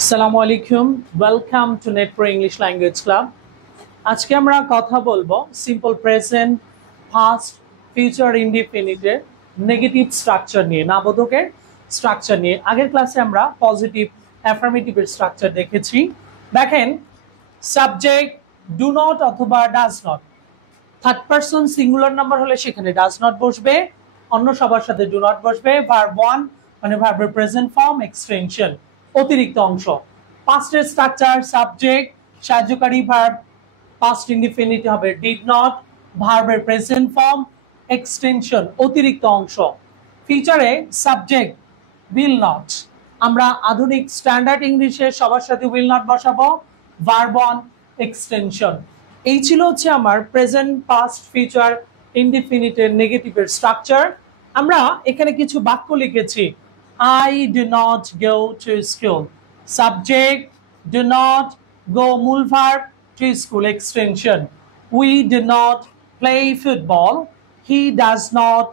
আসসালামু আলাইকুম, welcome to Net Pro English language club. আজকে আমরা কথা বলবো সিম্পল প্রেজেন্ট, পাস্ট, ফিউচার ইনডিফিনিটের নেগেটিভ স্ট্রাকচার নিয়ে, নাবোধকের স্ট্রাকচার নিয়ে। আগের ক্লাসে আমরা পজিটিভ অ্যাফার্মেটিভের স্ট্রাকচার দেখেছি। দেখেন, সাবজেক্ট ডু নট অথবা does not, third person singular number হলে সেখানে ডাজ নট বসবে, অন্য সবার সাথে ডু নট বসবে। ভার্ব ওয়ান মানে ভার্বের প্রেজেন্ট ফর্ম, এক্সটেনশন অতিরিক্ত অংশ। পাস্টের স্ট্রাকচার সাবজেক্ট, সাহায্যকারী ভার্ব, পাস্ট ইনডিফিনিট হবে ডিড নট, ভার্বের প্রেজেন্ট ফর্ম, এক্সটেনশন অতিরিক্ত অংশ। ফিউচারে সাবজেক্ট উইল নট, আমরা আধুনিক স্ট্যান্ডার্ড ইংলিশে সবার সাথে উইল নট বসাবো, ভার্ব ওয়ান, এক্সটেনশন। এই ছিল হচ্ছে আমার প্রেজেন্ট, পাস্ট, ফিউচার ইনডিফিনিটের নেগেটিভের স্ট্রাকচার। আমরা এখানে কিছু বাক্য লিখেছি। I do not go to school. Subject, do not, go মূল verb, to school extension. We do not play football. He does not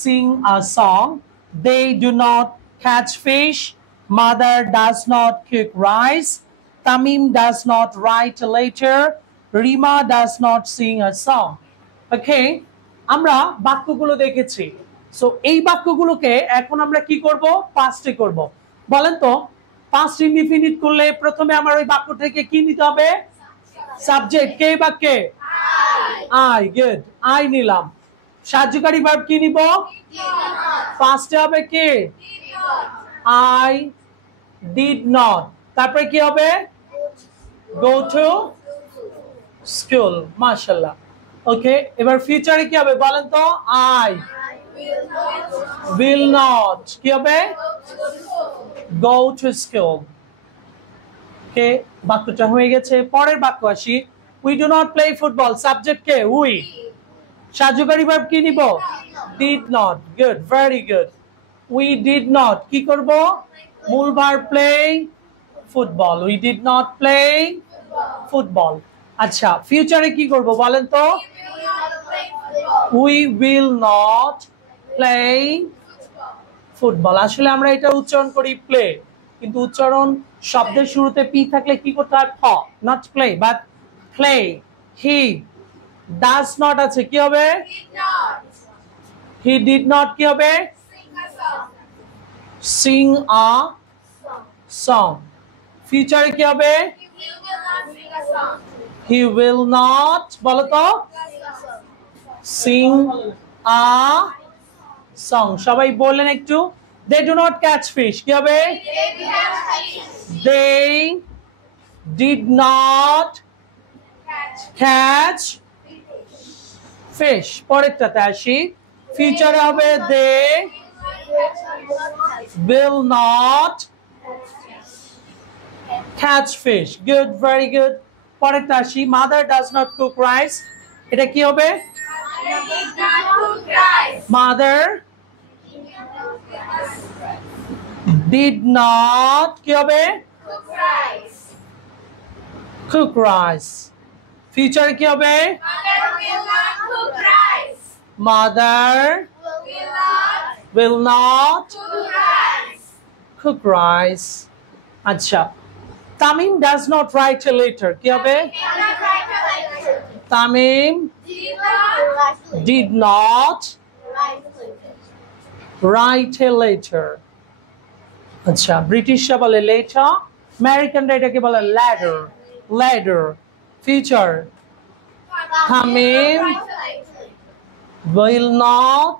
sing a song. They do not catch fish. Mother does not cook rice. Tamim does not write a letter. Rima does not sing a song. Okay, আমরা বাক্যগুলো দেখেছি। So এই বাক্যগুলোকে এখন আমরা কি করব? পাস্টে করব। বলেন তো, পাস্ট ইনডিফিনিট করলে প্রথমে আমার ওই বাক্য থেকে কি নিতে হবে? সাবজেক্ট। কে বাক্যে? আই। গুড, আই নিলাম। সাহায্যকারী ভার্ব কি নিব? পাস্টে হবে কি? I did not. তারপরে কি হবে? Go to school. মাশাআল্লাহ। ওকে, এবার ফিউচারে কি হবে বলেন তো? আই will not কি হবে? go to school। ওকে, বাক্যটা হয়ে গেছে। পরের বাক্য আসি। we do not play football। Subject K? we। সাহায্যকারী ভার্ব কি নিব? did not। good, very good। we did not কি করব? মূল verb play football। we did not play football। আচ্ছা, ফিউচারে কি করব বলেন তো? we will not play football। আসলে আমরা এটা উচ্চারণ করি প্লে, কিন্তু উচ্চারণ শব্দের শুরুতে পি থাকলে কি করতে হয়? প। not play but play। he does not আছে, কি হবে? he did not কি হবে? sing a song। ফিউচারে কি হবে? he will not বলো তো? sing a song। সবাই বললেন একটু। they do not catch fish কি হবে? they did not catch fish। পরেরটাতে আসি। ফিউচারে হবে they will not catch fish। good, very good। পরেরটা আসি। mother does not cook rice। এটা কি হবে? mother did not কি হবে? cook rice। ফিউচার কি হবে? mother will not cook rice। আচ্ছা, Tamim does not write a letter কি হবে? Tamim did not write a letter। আচ্ছা, ব্রিটিশরা বলে লেটার, আমেরিকানরা এটাকে বলে ladder. Ladder. Future Tamim will not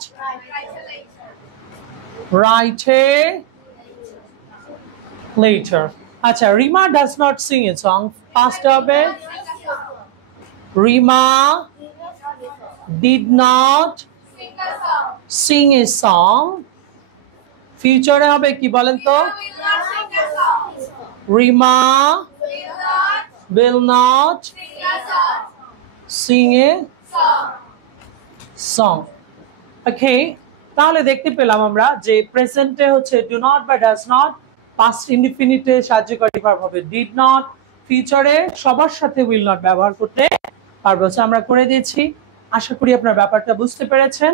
write a letter। আচ্ছা, Rima does not sing a song। Past হবে Rima did not sing a song। ফিউচারে হবে কি বলেন তো? Rima will not sing a song। ওকে, তাহলে দেখতে পেলাম আমরা যে প্রেজেন্টে হচ্ছে ডু নট বা ডাজ নট, পাস্ট ইনডিফিনিটে সাহায্যকারী ভার্ব হবে ডিড নট, ফিউচারে সবার সাথে উইল নট ব্যবহার করতে পারবো। আমরা করে দিয়েছি। আশা করি আপনার ব্যাপারটা বুঝতে পেরেছেন।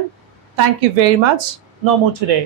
Thank you very much. No more today.